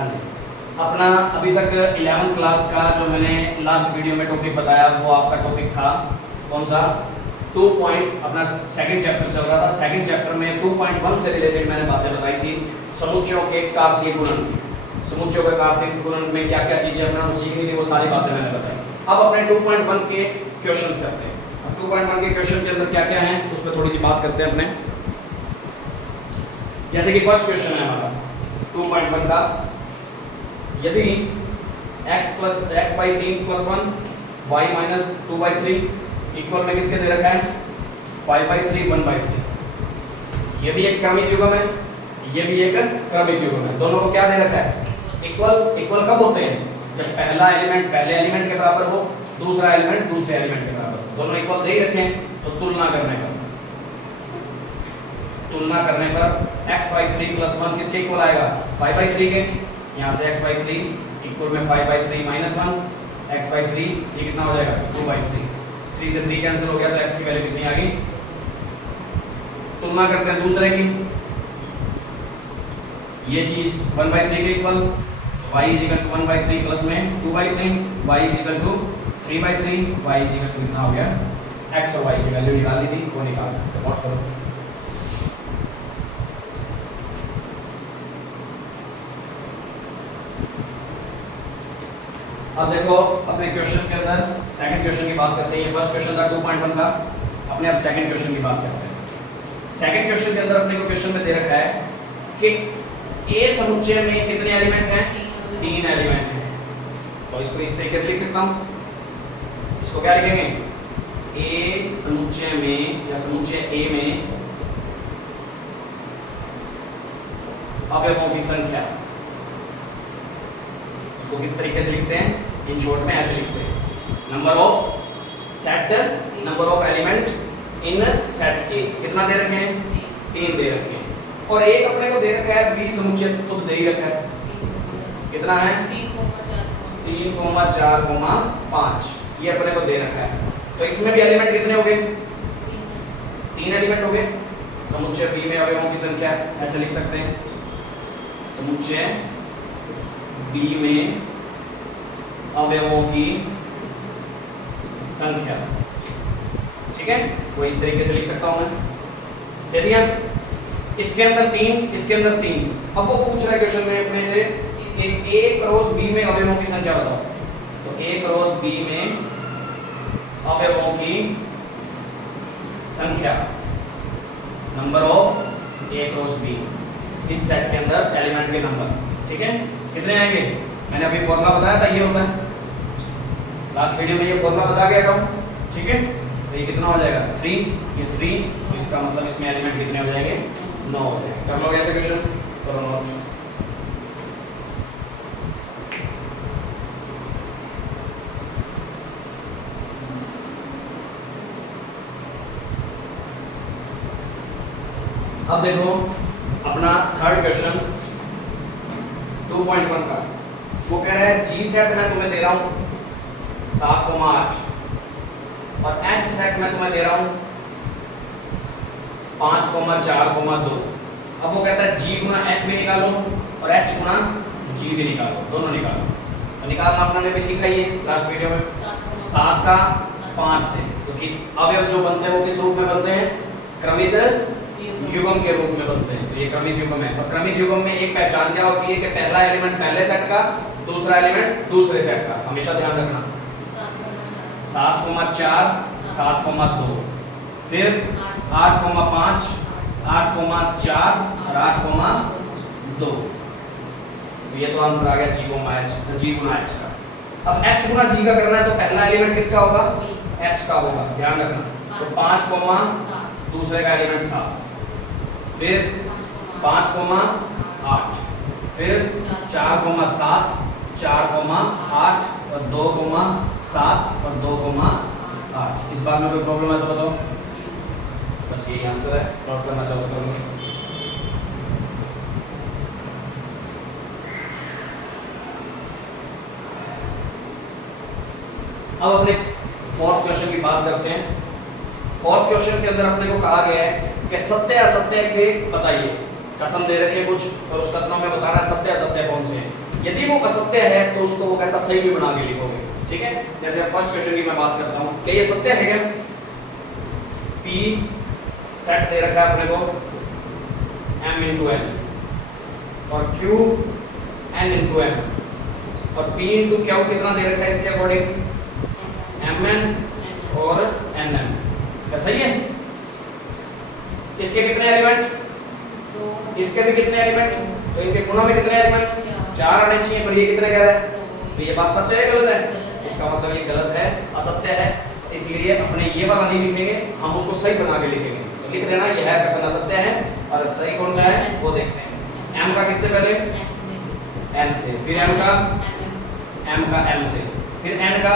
हाँ जी, अपना अभी तक 11th क्लास का जो मैंने लास्ट वीडियो में टॉपिक बताया वो आपका टॉपिक था कौन सा, 2 पॉइंट, अपना सेकंड चैप्टर चल रहा था। सेकंड चैप्टर में 2.1 से रिलेटेड मैंने बातें बताई थी, समुच्चयों के कार्तीय गुणन की। समुच्चयों के कार्तीय गुणन में क्या क्या चीजें अपना सीखनी थी वो सारी बातें मैंने बताई। अब अपने 2.1 के क्वेश्चंस करते हैं। अब 2.1 के क्वेश्चन के अंदर क्या क्या है उस पर थोड़ी सी बात करते हैं अपने। जैसे कि फर्स्ट क्वेश्चन है हमारा 2.1 का, यदि x by 3 plus 1 y minus 2 by 3 equal में किसके दे रखा है 5 बाई 3 1 बाई 3। ये भी एक क्रमिक युग्म है, ये भी एक क्रमिक युग्म है, दोनों को क्या दे रखा है इक्वल। इक्वल कब होते हैं जब पहला एलिमेंट पहले एलिमेंट के बराबर हो, दूसरा एलिमेंट दूसरे एलिमेंट के बराबर हो, दोनों इक्वल दे ही रखे हैं। तो तुलना करने पर x बाई 3 प्लस 1 किसके इक्वल आएगा 5 बाई 3 के। यहाँ से x बाई 3 इक्वल में 5 बाई 3 माइनस 1 x बाई 3, ये कितना हो जाएगा 2 बाई 3। 3 से 3 कैंसिल हो गया तो x की वैल्यू कितनी आ गई। तुलना करते हैं दूसरे की, ये चीज 1 बाई 3 के equal, y is equal to 1 by 3 plus में 2 by 3, y is equal to 3 by 3, y is equal to कितना हो गया x और y की वैल्यू निकालनी थी वो निकाल सकते हैं। नोट करो। अब देखो अपने क्वेश्चन के अंदर सेकंड क्वेश्चन की बात करते हैं। ये फर्स्ट क्वेश्चन था 2.1 का, अपने अब सेकंड क्वेश्चन की बात करते हैं। सेकंड क्वेश्चन के अंदर अपने को क्वेश्चन में दे रखा है कि ए समुच्चय में कितने एलिमेंट हैं 3 एलिमेंट हैं। तो इसको इस तरीके से लिख सकता हूं, इसको क्या लिखेंगे ए समुच्चय में या समुच्चय ए में अवयवों की संख्या, उसको किस तरीके से लिखते हैं इन शॉर्ट में ऐसे लिखते हैं number of set, number of element in set ए। कितना दे रखे हैं 3 दे रखे हैं, और एक अपने को दे रखा है बी समुच्चय खुद दे ही रखा है, कितना है 3, 4, 5, ये अपने को दे रखा है। तो इसमें भी एलिमेंट कितने हो गए 3 एलिमेंट हो गए। समुच्चय बी में अवयवों की संख्या ऐसे लिख सकते हैं, समुच्चय बी में अवयवों की संख्या, ठीक है, वो इस तरीके से लिख सकता हूं मैं। दे दिया, इसके अंदर 3, इसके अंदर 3। अब वो पूछ रहा है क्वेश्चन में अपने से कि ए क्रॉस बी में अवयवों की संख्या बताओ। तो ए क्रॉस बी में अवयवों की संख्या, number of A cross B, इस सेट के अंदर एलिमेंट के नंबर, ठीक है, कितने आएंगे। मैंने अभी फॉर्मूला बताया था, ये होता है लास्ट वीडियो में, ये फॉर्मूला बता गया था, ठीक है। तो ये कितना हो जाएगा 3, ये 3, तो इसका मतलब इसमें एलिमेंट कितने हो जाएंगे 9 हो जाएंगे। कर लो ऐसे क्वेश्चन, करो नोट। अब देखो अपना थर्ड क्वेश्चन 2.1 का, वो कह रहा है जी सेट मैं तुम्हें दे रहा हूं 7,8 और एच सेट मैं तुम्हें दे रहा हूं 5,4,2। अब वो कहता है जी गुना एच भी निकालो और एच गुना जी भी निकालो, दोनों निकालो। तो निकालना अपने भी सीखा ही है लास्ट वीडियो में, 7 का 5 से, क्योंकि अवयव जो बनते हैं वो किस रूप में बनते हैं क्रमित युग्म के रूप में बनते हैं। तो ये क्रमिक युग्म है, और क्रमिक युग्म में एक पहचान क्या होती है कि पहला एलिमेंट पहले सेट का, दूसरा एलिमेंट दूसरे सेट का, हमेशा ध्यान रखना। 7,4 7,2, फिर 8,5 8,4 और 8,2। तो ये तो आंसर आ गया जी गुना एच का। अब एच गुना जी का करना है तो पहला एलिमेंट किसका होगा एच का होगा, ध्यान रखना। तो 5, दूसरे का एलिमेंट 7, फिर 5,8, फिर 4,7 4,8 और 2,7 और 2,8। इस बार में कोई प्रॉब्लम है तो बताओ, बस यही आंसर है, नोट करना चाहो तो करो। अब अपने फोर्थ क्वेश्चन की बात करते हैं। फोर्थ क्वेश्चन के अंदर अपने को कहा गया है कि सत्य असत्य के बताइए। कथन दे रखे कुछ और उस कथनों में बताना है सत्य असत्य कौन से हैं। यदि वो असत्य है तो उसको वो कहता सही भी बना के लिखोगे, ठीक है। जैसे फर्स्ट क्वेश्चन की मैं बात करता हूं, क्या ये सत्य है क्या? P सेट दे रखा है अपने को m into n और Q n into m और P into Q कितना दे रखा है इसके अकॉर्डिंग? mn और nm। क्या सही है? इसके कितने एलिमेंट? इसके भी कितने एलिमेंट? तो इनके गुणों में कितने एलिमेंट? 4 आने चाहिए, पर ये कितने कह रहा है? तो ये बात सच है या गलत है? इसका मतलब ये गलत है, असत्य है, इसलिए अपने ये वाला नहीं लिखेंगे, हम उसको सही बना के लिखेंगे। तो लिख देना यह कथन असत्य है और सही कौन सा है वो देखते हैं। m का किससे पहले? n से, फिर m का m से, फिर n का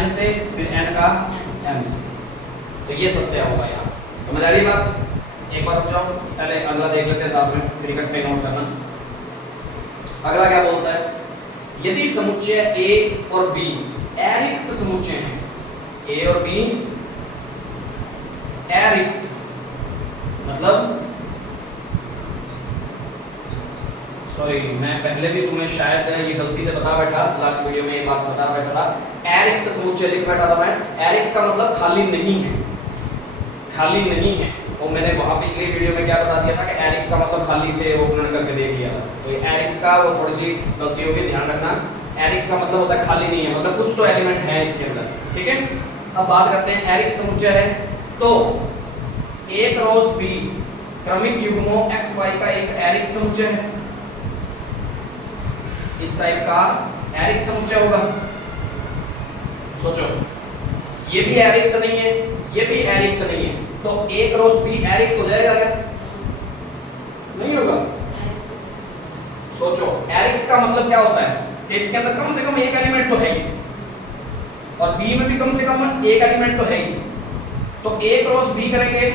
n से, फिर n का m से। तो ये सत्य होगा यहाँ। समझ आ रही बात? एक बार रुक जाओ, पहले अगला देख लेते हैं साथ में, फिर इकट्ठे नोट करना। अगला क्या बोलता है? यदि समुच्चय A और B अरिक्त समुच्चय हैं, A और B अरिक्त मतलब, सॉरी मैं पहले भी तुम्हें शायद ये गलती से बता बैठा, लास्ट वीडियो में ये बात बता बैठा था, अरिक्त समुच्चय लिख बैठा था मैं। अरिक्त का मतलब खाली नहीं है, खाली नहीं है। वो मैंने वहां पिछली वीडियो में क्या बता दिया था कि अरिक्त का मतलब खाली से वो पूर्ण करके देख लिया था। तो ये अरिक्त का वो थोड़ी सी गलती होगी, ध्यान रखना। अरिक्त का मतलब होता है खाली नहीं है, मतलब कुछ तो एलिमेंट है इसके अंदर, ठीक है। अब बात करते हैं अरिक्त समुच्चय है तो A क्रॉस B क्रमिक युग्मों x y का एक अरिक्त समुच्चय है, इस टाइप का अरिक्त समुच्चय होगा। सोचो, ये भी अरिक्त नहीं है, ये भी अरिक्त नहीं है, तो A क्रॉस B अरिक्त हो जाएगा क्या? नहीं होगा। सोचो, अरिक्त का मतलब क्या होता है कि इसके अंदर कम से कम एक एलिमेंट तो है ही, और B में भी कम से कम एक एलिमेंट तो है ही। तो A क्रॉस B करेंगे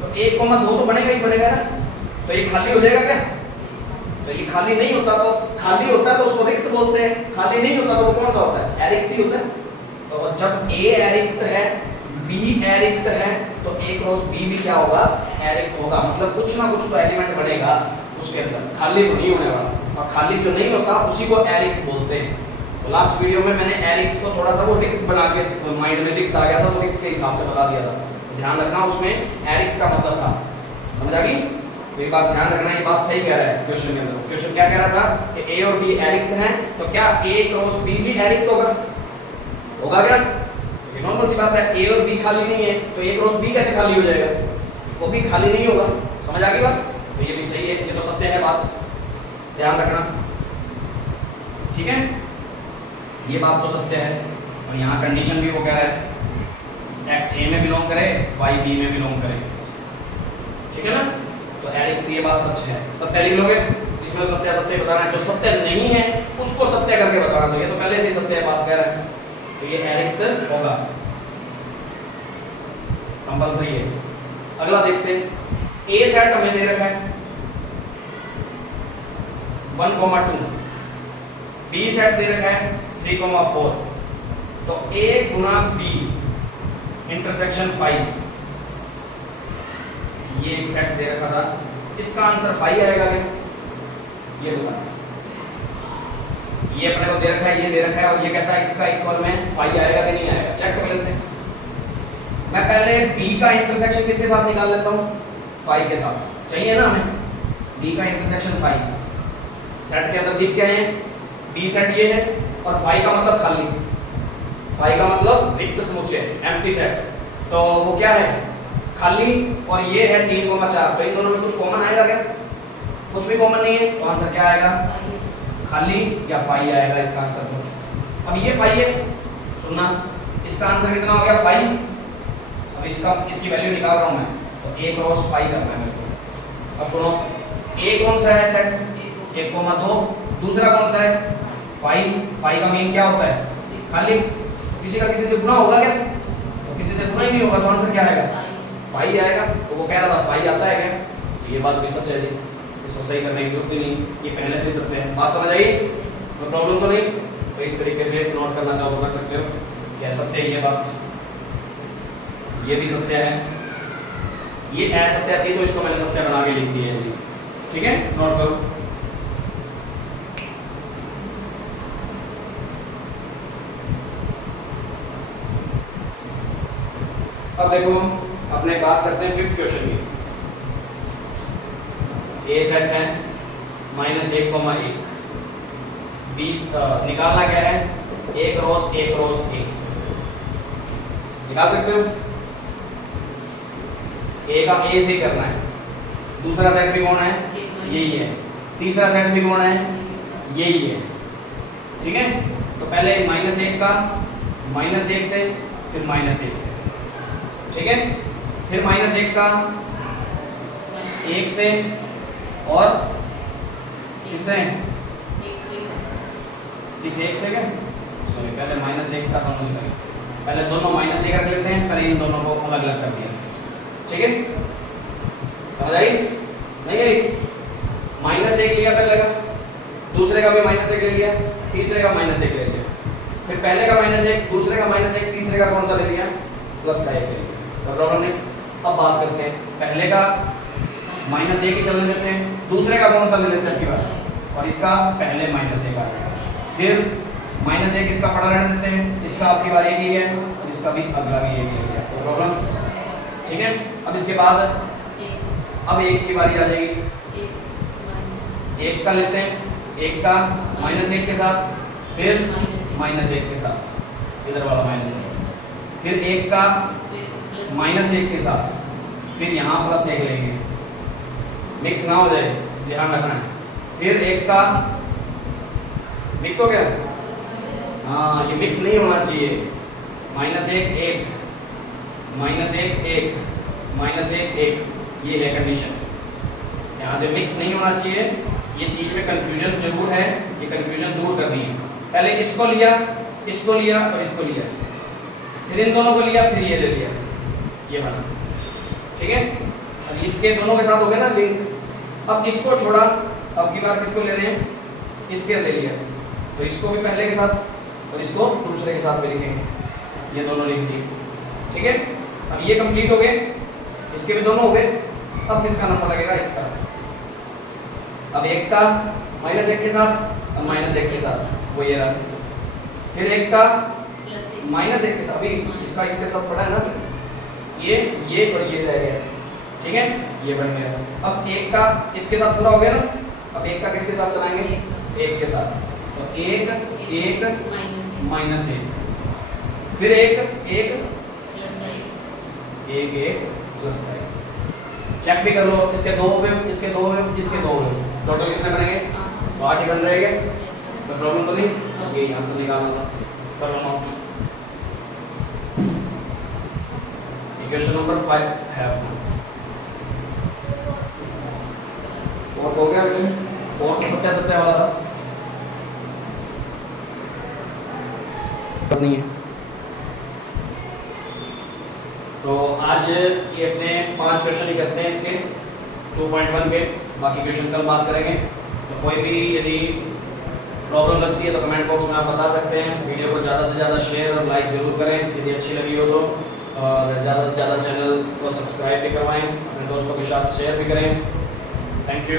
तो 1,2 तो बनेगा ही बनेगा ना, तो ये खाली हो जाएगा क्या? तो ये खाली नहीं होता, तो खाली होता है तो उसको रिक्त बोलते हैं, खाली नहीं होता तो वो कौन सा होता है? अरिक्त ही होता है। तो जब A अरिक्त है B अरिक्त है तो A क्रॉस B भी क्या होगा? अरिक्त होगा। मतलब कुछ ना कुछ तो एलिमेंट बनेगा उसके अंदर, खाली तो नहीं होने वाला, और खाली जो नहीं होता उसी को अरिक्त बोलते हैं। तो लास्ट वीडियो में मैंने अरिक्त को थोड़ा सा वो रिक्त बना के माइंड में रिक्त आ गया था, तो रिक्त के हिसाब से बता दिया था। तो ध्यान रखना, उसमें अरिक्त का मतलब था। समझ आ गई? तो ये बात ध्यान रखना, ये बात सही कह रहा है क्वेश्चन के अंदर। क्वेश्चन क्या कह रहा था कि A और B अरिक्त हैं, तो क्या A क्रॉस B भी अरिक्त होगा? होगा क्या? ये नॉर्मल सी बात है। A और B खाली नहीं है तो A क्रॉस B कैसे खाली हो जाएगा? वो भी खाली नहीं होगा। समझ आ गई बात? तो ये भी सही है, ये तो सत्य है बात, ध्यान रखना, ठीक है। ये बात तो सत्य है। और यहाँ कंडीशन भी वो कह रहा है x A में बिलोंग करे, y B में बिलोंग करे, ठीक है ना। तो अरिक्त ये बात सच है। सत्य लिख लोगे, इसमें सत्य सत्य बताना है, जो सत्य नहीं है उसको सत्य करके बताना। तो ये तो पहले से ही सत्य बात कह रहा है, तो ये अरिक्त होगा, कंपल्सरी है। अगला देखते हैं, A सेट हमें दे रखा है 1,2, B सेट दे रखा है 3,4, तो A गुना B इंटरसेक्शन 5, ये एक सेट दे रखा था, इसका आंसर 5 आएगा क्या? ये बताना। ये अपने को दे रखा है, ये दे रखा है, और ये कहता है इसका इक्वल में 5 आएगा कि नहीं आएगा, चेक कर लेते हैं। मैं पहले B का इंटरसेक्शन किसके साथ निकाल लेता हूँ? 5 के साथ चाहिए ना हमें। B का इंटरसेक्शन 5, सेट के अंदर सीख क्या है? B सेट ये है, और 5 का मतलब खाली, 5 का मतलब रिक्त समुच्चय, एम्प्टी सेट। तो वो क्या है? खाली, और ये है 3,4, तो इन दोनों में कुछ कॉमन आएगा क्या? कुछ भी कॉमन नहीं है, तो आंसर क्या आएगा? खाली या 5 आएगा इसका आंसर। तो अब ये 5 है, सुनना, इसका आंसर कितना हो गया? 5। अब इसकी वैल्यू निकाल रहा हूं मैं, तो A क्रॉस 5 करना है मेरे को। अब सुनो, A कौन सा है सेट? 1,2, दूसरा कौन सा है? 5 का मीन क्या होता है? खाली। किसी का किसी से गुना होगा क्या? तो किसी से गुना ही नहीं होगा, तो आंसर क्या आएगा? 5 आएगा। तो वो कह रहा था 5 आता है क्या? तो ये बात भी सच है जी, इसको सही करने की जरूरत ही नहीं, ये पहले से सत्य है। बात समझ आई? कोई प्रॉब्लम तो नहीं? तो इस तरीके से नोट करना चाहो तो कर सकते हो, यह सत्य है, ये बात, ये भी सत्य है, ये असत्य थी तो इसको मैंने सत्य बना के लिख दिया है जी, ठीक है। नोट करो। अब देखो अपने बात करते हैं फिफ्थ क्वेश्चन की। ए सेट है -1,1, 20 निकालना क्या है, A cross A cross A निकाल सकते हो। A का A से करना है, दूसरा सेट भी कौन है, यही है, तीसरा सेट भी कौन है, यही है, ठीक है। तो पहले -1 का -1 से, फिर -1 से, ठीक है, फिर -1 का 1 से और इससे इस 1 से क्या, सॉरी पहले -1 का दोनों से करें, पहले दोनों -1 रख लेते हैं, पहले इन दोनों को अलग अलग कर दिया, ठीक है, समझ आई नहीं आई। -1 लिया पहले का, दूसरे का भी -1 ले लिया, तीसरे का -1 ले लिया, फिर पहले का -1, दूसरे का -1, तीसरे का कौन सा ले लिया, प्लस का 1 ले लिया, तो प्रॉब्लम नहीं। अब बात करते हैं पहले का -1 ही चलने देते हैं, दूसरे का कौन सा ले लेते हैं अगली बार, और इसका पहले -1 आ गया, फिर -1 इसका पड़ा रहने देते हैं, इसका आपकी बार 1 लिया है और इसका भी अगला भी 1 ले लिया, तो प्रॉब्लम, ठीक है। अब इसके बाद अब 1 की बारी आ जाएगी, 1 का लेते हैं, 1 का -1 के साथ, फिर -1 के साथ, इधर वाला -1, फिर 1 का -1 के साथ, फिर यहाँ +1 लेंगे, मिक्स ना हो जाए, ध्यान रखना है। फिर 1 का मिक्स हो गया, हाँ ये मिक्स नहीं होना चाहिए, -1 1 -1 1 -1 1, ये है कंडीशन, यहाँ से मिक्स नहीं होना चाहिए। ये चीज में कंफ्यूजन जरूर है, ये कंफ्यूजन दूर करनी है। पहले इसको लिया और इसको लिया, फिर इन दोनों को लिया, फिर ये ले लिया, ये बना, ठीक है। अब इसके दोनों के साथ हो गया ना लिंक, अब इसको छोड़ा, अब की बार किसको ले रहे हैं, इसके ले लिया, तो इसको भी पहले के साथ और इसको दूसरे के साथ भी लिखेंगे, ये दोनों लिख दिए, ठीक है। अब ये कंप्लीट हो गए, इसके भी दोनों हो गए, अब किसका नंबर लगेगा, इसका। अब 1 का -1 के साथ और -1 के साथ, वो ये रहा, फिर 1 का -1 के साथ, अभी इसका इसके साथ पड़ा है ना, ये और ये रह गया, ठीक है, ये बन गया। अब 1 का इसके साथ पूरा हो गया ना, अब 1 का किसके साथ चलाएंगे, 1 के साथ, तो 1 1 -1, फिर 1 1 1 1 प्लस 1, चेक भी कर लो, इसके 2 हुए, इसके 2 हुए, इसके 2 हुए, टोटल कितने बनेंगे, 8 ही बन रहेंगे, तो प्रॉब्लम तो नहीं, बस यही आंसर निकालना था। कर लो नोट, क्वेश्चन नंबर 5 है अपना, और हो गया बेटे, और तो सत्य वाला था, नहीं है। तो आज ये अपने 5 क्वेश्चन ही करते हैं इसके 2.1 के, बाकी क्वेश्चन कल बात करेंगे। तो कोई भी यदि प्रॉब्लम लगती है तो कमेंट बॉक्स में आप बता सकते हैं। वीडियो को ज़्यादा से ज़्यादा शेयर और लाइक जरूर करें यदि अच्छी लगी हो तो, और ज़्यादा से ज़्यादा चैनल इसको सब्सक्राइब भी करवाएं, अपने दोस्तों के साथ शेयर भी करें। Thank you.